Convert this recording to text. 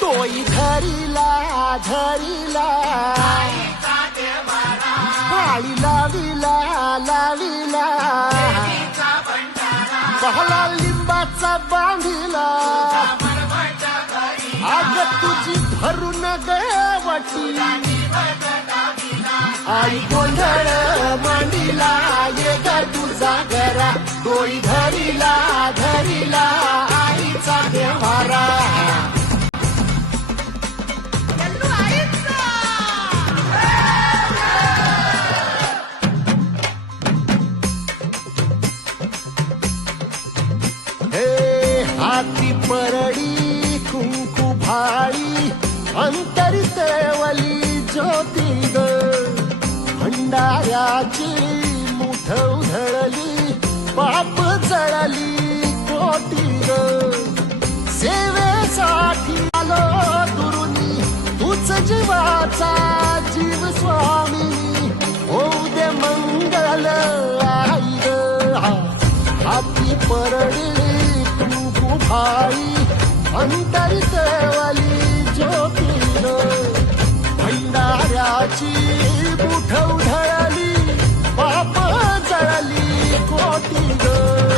तोई धरीला धरीला काळी लावीला लावीला पहला लिंबाचा बांधिला आग तुझी भरून गवटी आई गोंधळ मांडीला ये ग तुझा घरा तोई धरीला धरीला आईचा देवारा हाती परडी कुंकू भाळी अंतरी तेवली ज्योती ग भंडाऱ्याची मुठ उधळली पाप जळली कोटी ग सेवेसाठी आलो दुरुनी तूच जीवाचा जीव स्वामी होऊ दे मंगल आई ग हाती परडी भाई अंतरी तेवली ज्योती भंडाऱ्याची मुठ उधळली पाप जळली कोटी ग